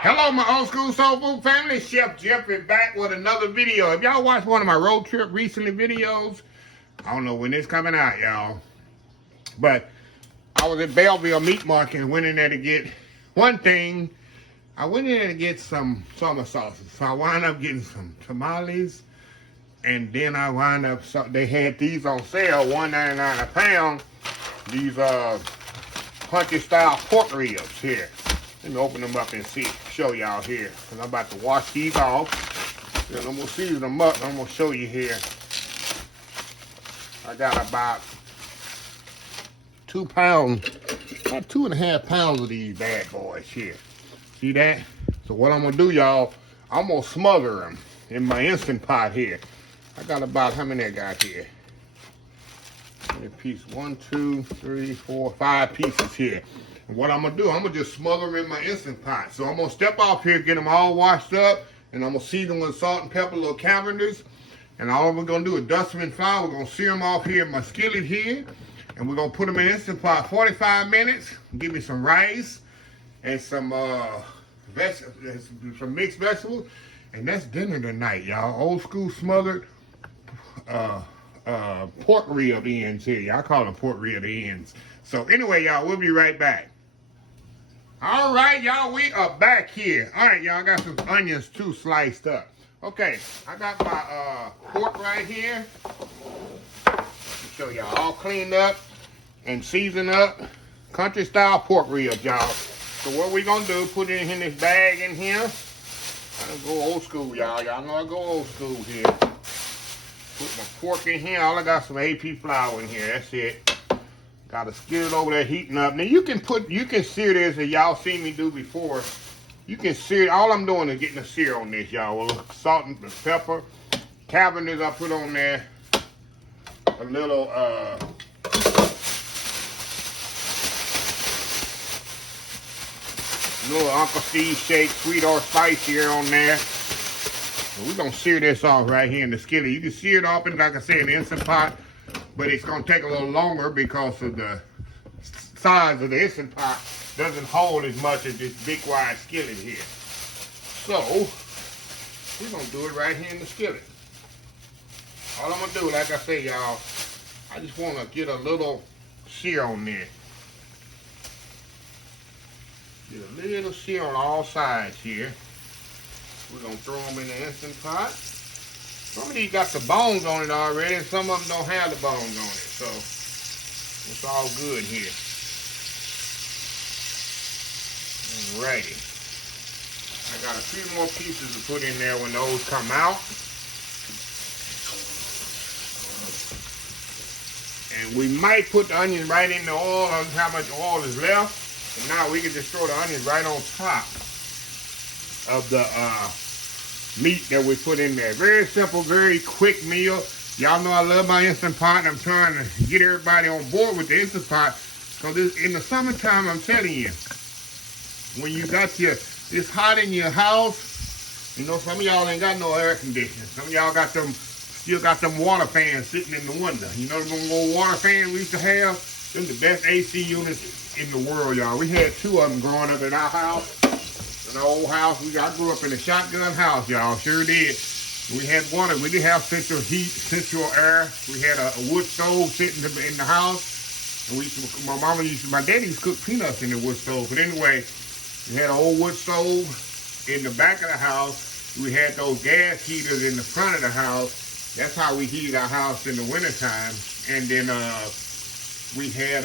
Hello, my old school soul food family. Chef Jeff is back with another video. If y'all watched one of my road trip recently videos, I don't know when it's coming out, y'all. But I was at Belleville Meat Market and went in there to get one thing. I went in there to get some summer sauces. So I wound up getting some tamales. And then I wound up, they had these on sale, $1.99 a pound. These country style pork ribs here. Let me open them up and show y'all here. Cause I'm about to wash these off. Then I'm gonna season them up and I'm gonna show you here. I got about 2 pounds, about 2.5 pounds of these bad boys here. See that? So what I'm gonna do, y'all, I'm gonna smother them in my Instant Pot here. I got about, how many I got here? Piece 1, 2, 3, 4, 5 pieces here. And what I'm gonna do, I'm gonna just smother them in my Instant Pot. So I'm gonna step off here, get them all washed up, and I'm gonna season them with salt and pepper, little cavernous. And all we're gonna do is dust them in flour. We're gonna sear them off here in my skillet here, and we're gonna put them in Instant Pot 45 minutes. Give me some rice and some mixed vegetables, and that's dinner tonight, y'all. Old school smothered pork rib ends here. Y'all call them pork rib ends. So anyway, y'all, we'll be right back. All right, y'all, we are back here. All right, y'all, I got some onions too sliced up. Okay, I got my pork right here. Show y'all all cleaned up and seasoned up. Country style pork ribs, y'all. So what we gonna do, put it in this bag in here. I go old school, y'all. Y'all know I go old school here. Put my pork in here. All I got some AP flour in here. That's it. Got a skillet over there heating up. Now you can sear this as y'all seen me do before. You can sear. All I'm doing is getting a sear on this, y'all. With a little salt and pepper. Cavernous I put on there. A little Uncle Steve shake, sweet or spicy here on there. We're going to sear this off right here in the skillet. You can sear it off, and like I said, in the Instant Pot, but it's going to take a little longer because of the size of the Instant Pot doesn't hold as much as this big wide skillet here. So, we're going to do it right here in the skillet. All I'm going to do, like I say, y'all, I just want to get a little sear on there. Get a little sear on all sides here. We're going to throw them in the Instant Pot. Some of these got the bones on it already, and some of them don't have the bones on it. So, it's all good here. Alrighty. I got a few more pieces to put in there when those come out. And we might put the onions right in the oil on how much oil is left. And now we can just throw the onions right on top of the meat that we put in there. Very simple, very quick meal. Y'all know I love my Instant Pot, and I'm trying to get everybody on board with the Instant Pot. Because in the summertime, I'm telling you, when you got it's hot in your house, you know, some of y'all ain't got no air conditioning. Some of y'all got still got them water fans sitting in the window. You know them old water fans we used to have? They're the best AC units in the world, y'all. We had 2 of them growing up in our house. In our old house, I grew up in a shotgun house, y'all. Sure did. We had water. We didn't have central heat, central air. We had a wood stove sitting in the house. And my daddy used to cook peanuts in the wood stove. But anyway, we had an old wood stove in the back of the house. We had those gas heaters in the front of the house. That's how we heated our house in the wintertime. And then we had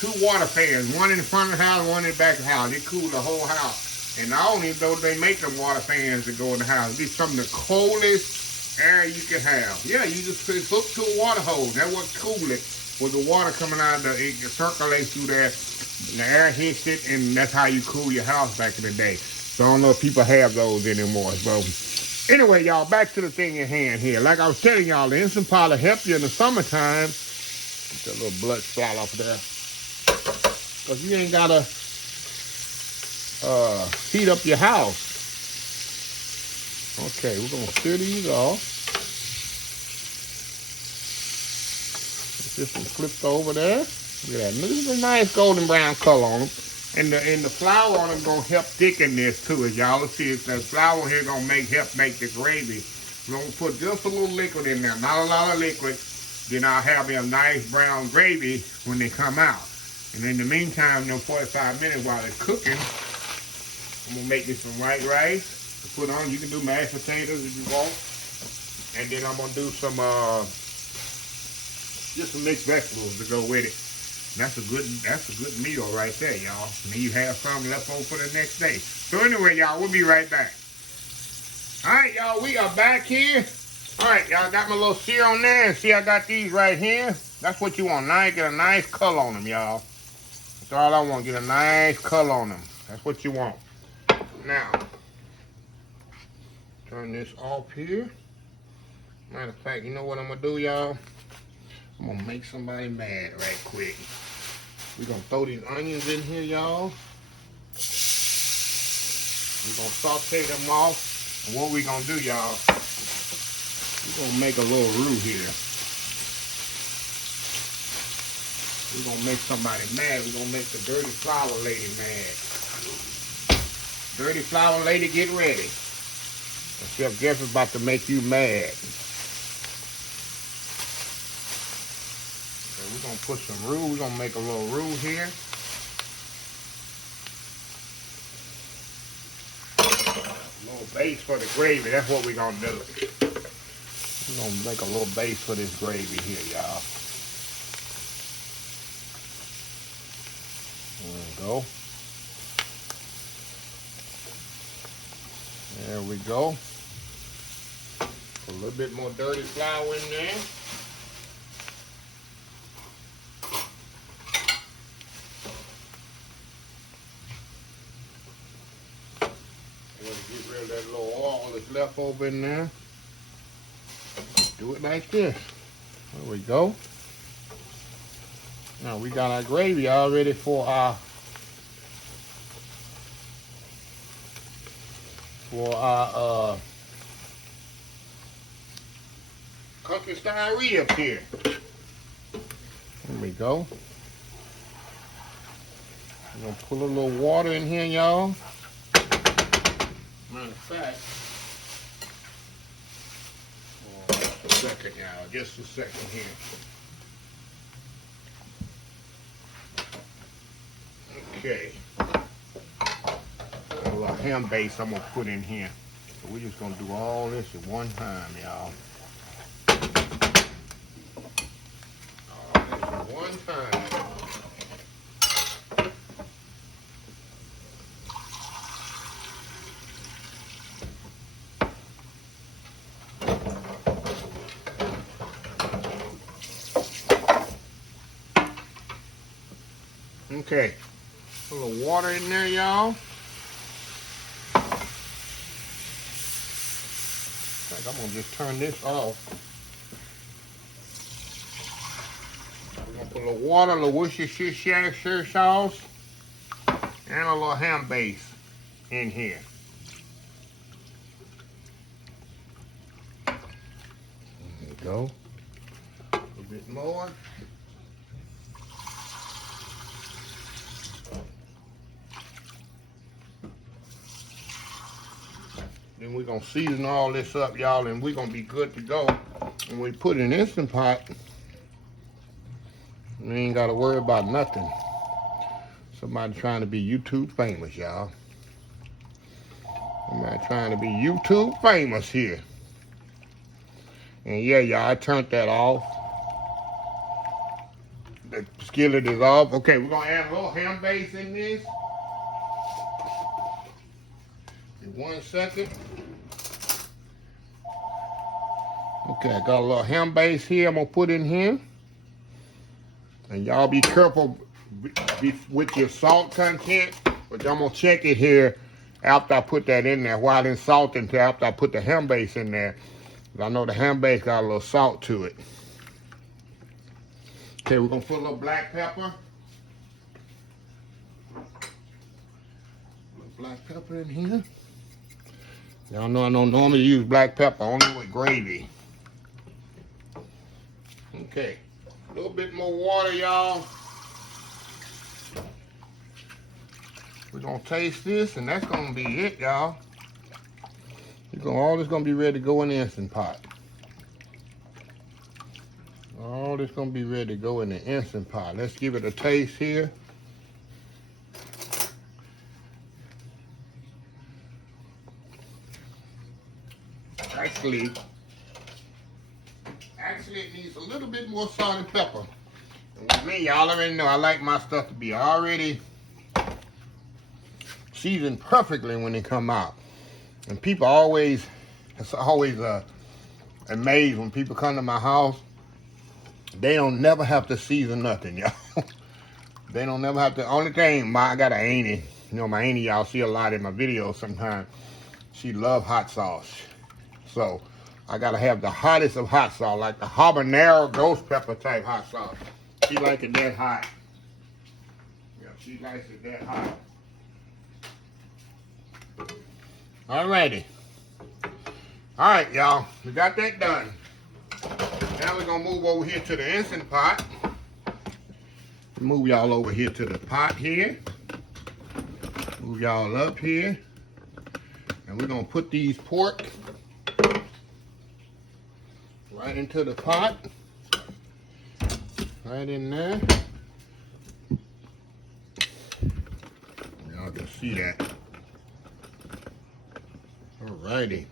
2 water fans, one in the front of the house, one in the back of the house. It cooled the whole house. And not only though they make them water fans that go in the house, it's some of the coldest air you can have. Yeah, you just hook to a water hose. That's what cooled it, was the water coming out, it circulates through there, and the air hits it, and that's how you cool your house back in the day. So I don't know if people have those anymore. So anyway, y'all, back to the thing in hand here. Like I was telling y'all, the Instant Pot will help you in the summertime. Get that little blood splat off there. Because you ain't got to heat up your house. Okay, we're going to sear these off. Get this one flipped over there. Look at that. This is a nice golden brown color on them. And the flour on them gonna help thicken this too, as y'all see. It's the flour here gonna help make the gravy. We're gonna put just a little liquid in there, not a lot of liquid. Then I'll have me a nice brown gravy when they come out. And in the meantime, 45 minutes while it's cooking, I'm gonna make me some white rice to put on. You can do mashed potatoes if you want. And then I'm gonna do some just some mixed vegetables to go with it. That's a good meal right there, y'all. And then you have some left over for the next day. So anyway, y'all, we'll be right back. All right, y'all, we are back here. All right, y'all, got my little sear on there. And see, I got these right here. That's what you want. Now, get a nice color on them, y'all. That's all I want. Get a nice color on them. That's what you want. Now, turn this off here. Matter of fact, you know what I'm going to do, y'all? I'm going to make somebody mad right quick. We're going to throw these onions in here, y'all. We're going to saute them off. And what we're going to do, y'all, we're going to make a little roux here. We're going to make somebody mad. We're going to make the dirty flour lady mad. Dirty flour lady, get ready. Chef Jeff is about to make you mad. So we're going to put some roux. We're going to make a little roux here. A little base for the gravy. That's what we're going to do. We're going to make a little base for this gravy here, y'all. There we go. There we go. A little bit more dirty flour in there. Get rid of that little oil that's left over in there. Do it like this. There we go. Now we got our gravy all ready for our country style ribs here. There we go. I'm gonna put a little water in here, y'all. Matter of fact, just a second, y'all. Just a second here. Okay. A little ham base I'm gonna put in here. So we're just gonna do all this at one time, y'all. All this at one time. Okay, a little water in there, y'all. I'm gonna just turn this off. We're gonna put a little water, a little Worcestershire sauce, and a little ham base in here. There we go. A little bit more. Then we're gonna season all this up, y'all, and we're gonna be good to go. When we put it in Instant Pot, we ain't gotta worry about nothing. Somebody trying to be YouTube famous, y'all. Somebody trying to be YouTube famous here. And yeah, y'all, I turned that off. The skillet is off. Okay, we're gonna add a little ham base in this. In 1 second. Okay, I got a little ham base here I'm gonna put in here. And y'all be careful with your salt content, but I'm gonna check it here after I put that in there. While it's salting, after I put the ham base in there. I know the ham base got a little salt to it. Okay, we're gonna put a little black pepper. A little black pepper in here. Y'all know I don't normally use black pepper, only with gravy. Okay, a little bit more water, y'all. We're gonna taste this, and that's gonna be it, y'all. All this gonna be ready to go in the Instant Pot. All this gonna be ready to go in the Instant Pot. Let's give it a taste here. Actually, it needs a little bit more salt and pepper. And with me, y'all already know I like my stuff to be already seasoned perfectly when they come out. And people it's always amazed when people come to my house. They don't never have to season nothing, y'all. They don't never have to. Only thing, I got an auntie. You know, my auntie, y'all see a lot in my videos sometimes. She love hot sauce. So, I gotta have the hottest of hot sauce, like the habanero ghost pepper type hot sauce. She like it that hot. Yeah, she likes it that hot. Alrighty. Alright, y'all. We got that done. Now we're gonna move over here to the Instant Pot. Move y'all over here to the pot here. Move y'all up here. And we're gonna put these pork right into the pot. Right in there. Y'all can see that. Alrighty.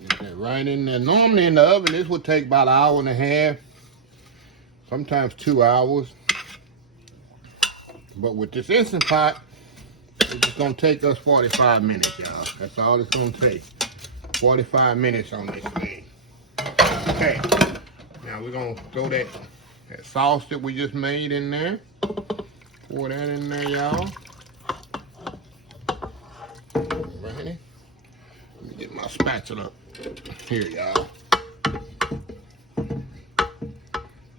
Get that right in there. Normally in the oven, this would take about an hour and a half. Sometimes 2 hours. But with this Instant Pot, it's just gonna take us 45 minutes, y'all. That's all it's gonna take. 45 minutes on this thing. Okay. Now we're gonna throw that sauce that we just made in there. Pour that in there, y'all. Alrighty. Let me get my spatula here, y'all. Alright,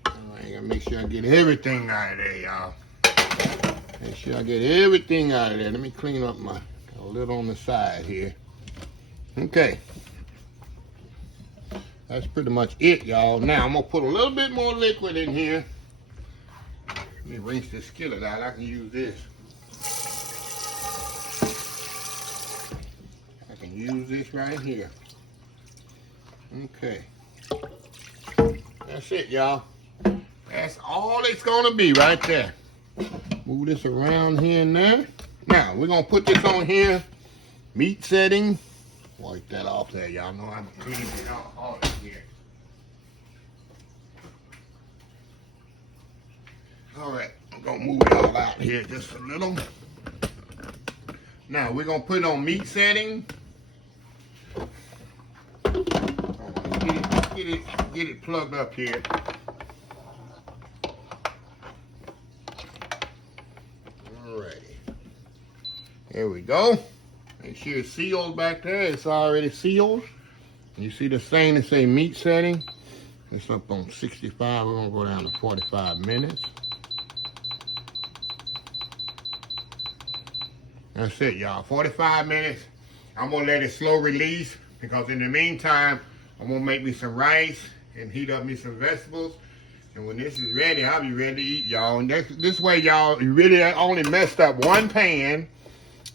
gotta make sure I get everything out of there, y'all. Make sure I get everything out of there. Let me clean up my lid on the side here. Okay. That's pretty much it, y'all. Now, I'm going to put a little bit more liquid in here. Let me rinse this skillet out. I can use this. I can use this right here. Okay. That's it, y'all. That's all it's going to be right there. Move this around here and there. Now, we're going to put this on here. Meat setting. Wipe that off there, y'all know I'm cleaning it out all in here. Alright, I'm gonna move it all out here just a little. Now we're gonna put it on meat setting. Get it plugged up here. Alrighty. There we go. Make sure it's sealed back there. It's already sealed. You see the thing that say meat setting? It's up on 65. We're gonna go down to 45 minutes. That's it, y'all. 45 minutes. I'm gonna let it slow release because in the meantime, I'm gonna make me some rice and heat up me some vegetables. And when this is ready, I'll be ready to eat, y'all. And this way, y'all, you really only messed up one pan.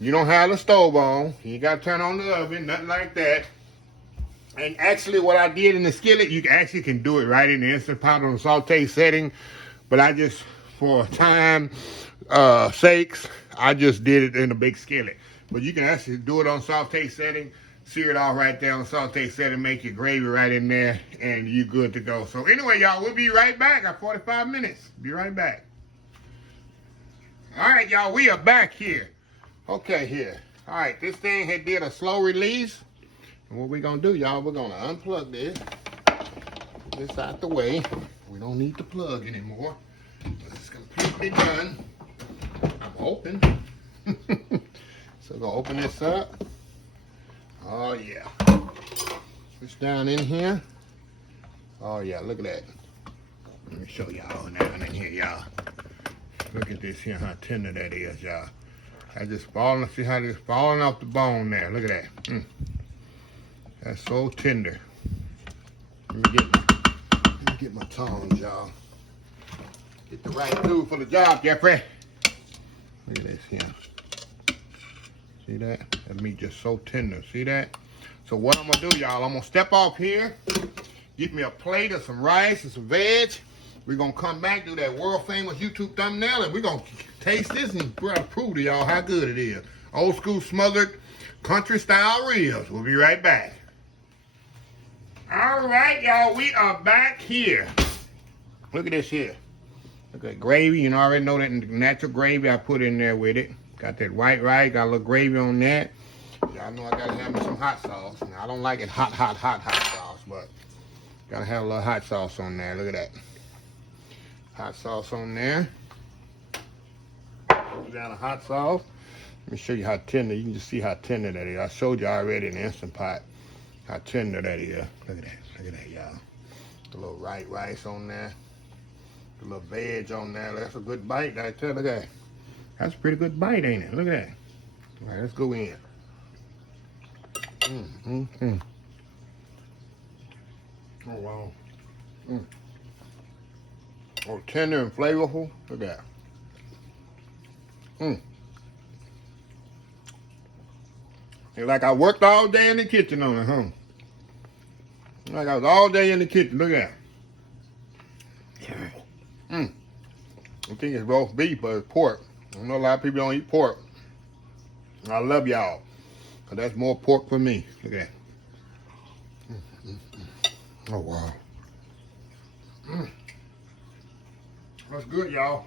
You don't have the stove on. You ain't got to turn on the oven, nothing like that. And actually, what I did in the skillet, you actually can do it right in the Instant Pot on the Saute setting. But I just, for time sakes, I just did it in a big skillet. But you can actually do it on Saute setting, sear it all right there on Saute setting, make your gravy right in there, and you're good to go. So anyway, y'all, we'll be right back at 45 minutes. Be right back. All right, y'all, we are back here. Okay, here. All right, this thing had did a slow release. And what we're going to do, y'all, we're going to unplug this. Put this out the way. We don't need the plug anymore. It's completely done. I'm open. So we're going to open this up. Oh, yeah. Push down in here. Oh, yeah, look at that. Let me show y'all down in here, y'all. Look at this here, how tender that is, y'all. I just falling, see how it's falling off the bone there. Look at that. That's so tender. Let me get my tongs, y'all. Get the right tool for the job, Jeffrey. Look at this here. See that? That meat just so tender. See that? So what I'm gonna do, y'all, I'm gonna step off here, get me a plate of some rice and some veg. We're gonna come back, do that world famous YouTube thumbnail, and we're gonna taste this and prove to y'all how good it is. Old school smothered country style ribs. We'll be right back. All right, y'all, we are back here. Look at this here. Look at gravy. You know, I already know that natural gravy I put in there with it. Got that white rice, got a little gravy on that. Y'all know I gotta have me some hot sauce. Now, I don't like it hot sauce, but gotta have a little hot sauce on there. Look at that. Hot sauce on there. We got a hot sauce. Let me show you how tender. You can just see how tender that is. I showed you already in the Instant Pot how tender that is. Look at that. Look at that, y'all. The little white rice on there. The little veg on there. That's a good bite right there. Look at that. That's a pretty good bite, ain't it? Look at that. All right, let's go in. Oh, wow. Oh, tender and flavorful. Look at that. It's like I worked all day in the kitchen on it, huh? Like I was all day in the kitchen. Look at that. I think it's roast beef, but it's pork. I know a lot of people don't eat pork. I love y'all, because that's more pork for me. Look at that. Oh, wow. That's good, y'all.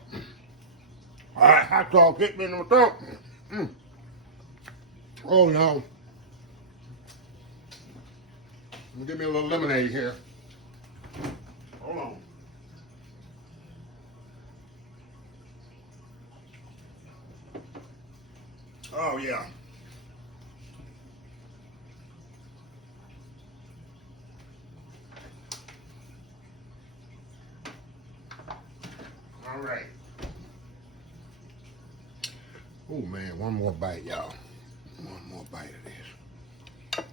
All right, hot dog hit me in the throat. Oh, no. Give me a little lemonade here. Hold on. Oh, yeah. All right. Oh, man, one more bite, y'all. One more bite of this.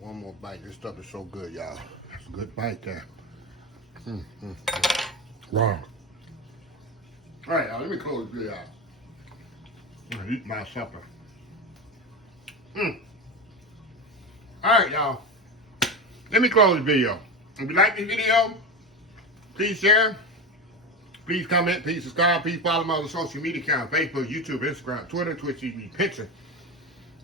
One more bite. This stuff is so good, y'all. It's a good bite there. Wow. All right, y'all, let me close this video out. I'm gonna eat my supper. All right, y'all. Let me close the video. If you like this video, please share. Please comment, please subscribe, please follow my other social media accounts, Facebook, YouTube, Instagram, Twitter, Twitch TV, Pinterest,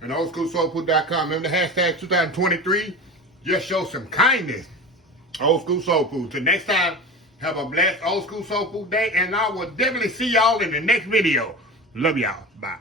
and oldschoolsoulfood.com. Remember the hashtag 2023. Just show some kindness. Old School Soul Food. Till next time, have a blessed Old School Soul Food day, and I will definitely see y'all in the next video. Love y'all. Bye.